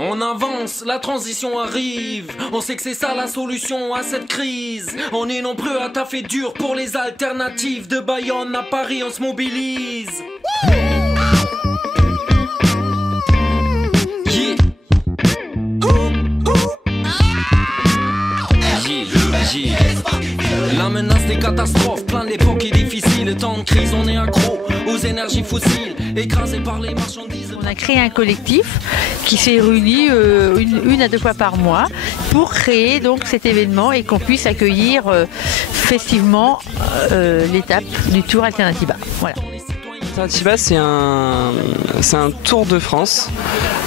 On avance, la transition arrive. On sait que c'est ça la solution à cette crise. On est nombreux à taffer dur pour les alternatives. De Bayonne à Paris, on se mobilise. La menace des catastrophes, plein d'époques et difficiles. Temps de crise, on est accro aux énergies fossiles, écrasés par les marchandises. On a créé un collectif qui s'est réuni une à deux fois par mois pour créer donc cet événement et qu'on puisse accueillir festivement l'étape du Tour Alternatiba. Voilà. Alternatiba, c'est un tour de France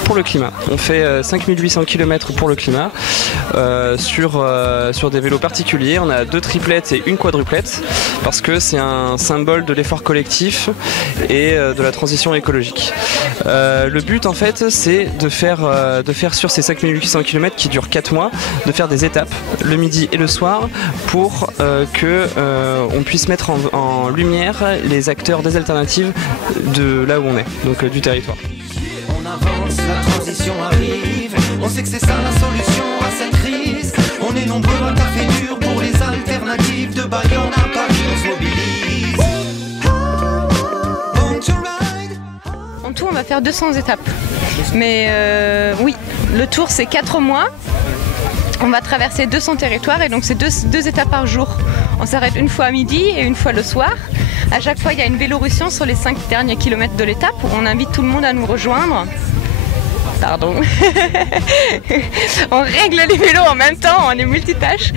pour le climat. On fait 5800 km pour le climat sur des vélos particuliers. On a 2 triplettes et une quadruplette parce que c'est un symbole de l'effort collectif et de la transition écologique. Le but en fait c'est de faire sur ces 5800 km qui durent 4 mois, de faire des étapes le midi et le soir pour on puisse mettre en lumière les acteurs des alternatives de là où on est, donc du territoire. On avance, la transition arrive. On sait que c'est ça la solution à cette crise. On est nombreux à taffer dur pour les alternatives. De Bayonne à Paris, on se mobilise. En tout, on va faire 200 étapes. Mais oui, le tour c'est 4 mois. On va traverser 200 territoires et donc c'est deux étapes par jour. On s'arrête une fois à midi et une fois le soir. À chaque fois, il y a une vélorussion sur les 5 derniers kilomètres de l'étape où on invite tout le monde à nous rejoindre. Pardon. On règle les vélos en même temps, on est multitâches.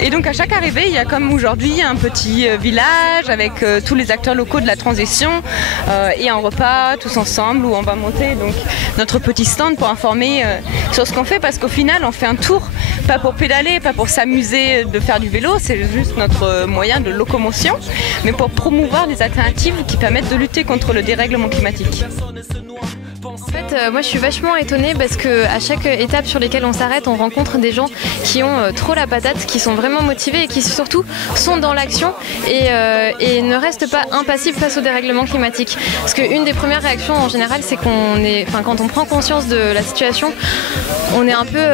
Et donc à chaque arrivée, il y a comme aujourd'hui un petit village avec tous les acteurs locaux de la transition et un repas tous ensemble où on va monter donc notre petit stand pour informer sur ce qu'on fait parce qu'au final on fait un tour, pas pour pédaler, pas pour s'amuser de faire du vélo, c'est juste notre moyen de locomotion, mais pour promouvoir des alternatives qui permettent de lutter contre le dérèglement climatique. En fait, moi je suis vachement étonnée parce qu'à chaque étape sur lesquelles on s'arrête, on rencontre des gens qui ont trop la patate, qui sont vraiment motivés et qui surtout sont dans l'action et ne restent pas impassifs face au dérèglement climatique. Parce qu'une des premières réactions en général, c'est quand on prend conscience de la situation, on est un peu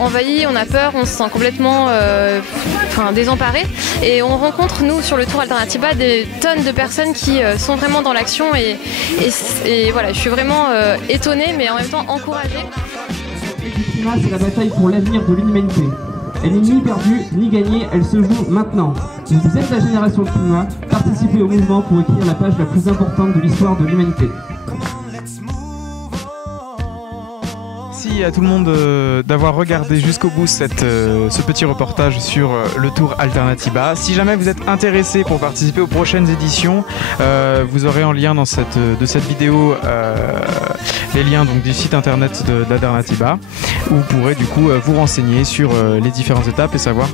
envahi, on a peur, on se sent complètement désemparé. Et on rencontre, nous, sur le Tour Alternatiba, des tonnes de personnes qui sont vraiment dans l'action et voilà, je suis vraiment étonnée mais en même temps encouragée. Le climat, c'est la bataille pour l'avenir de l'humanité. Elle n'est ni perdue ni gagnée, elle se joue maintenant. Vous êtes la génération climat, participez au mouvement pour écrire la page la plus importante de l'histoire de l'humanité. Merci à tout le monde d'avoir regardé jusqu'au bout ce petit reportage sur le Tour Alternatiba. Si jamais vous êtes intéressé pour participer aux prochaines éditions, vous aurez en lien de cette vidéo les liens donc, du site internet d'Alternatiba où vous pourrez du coup vous renseigner sur les différentes étapes et savoir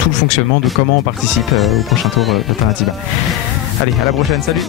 tout le fonctionnement de comment on participe au prochain Tour d'Alternatiba. Allez, à la prochaine, salut!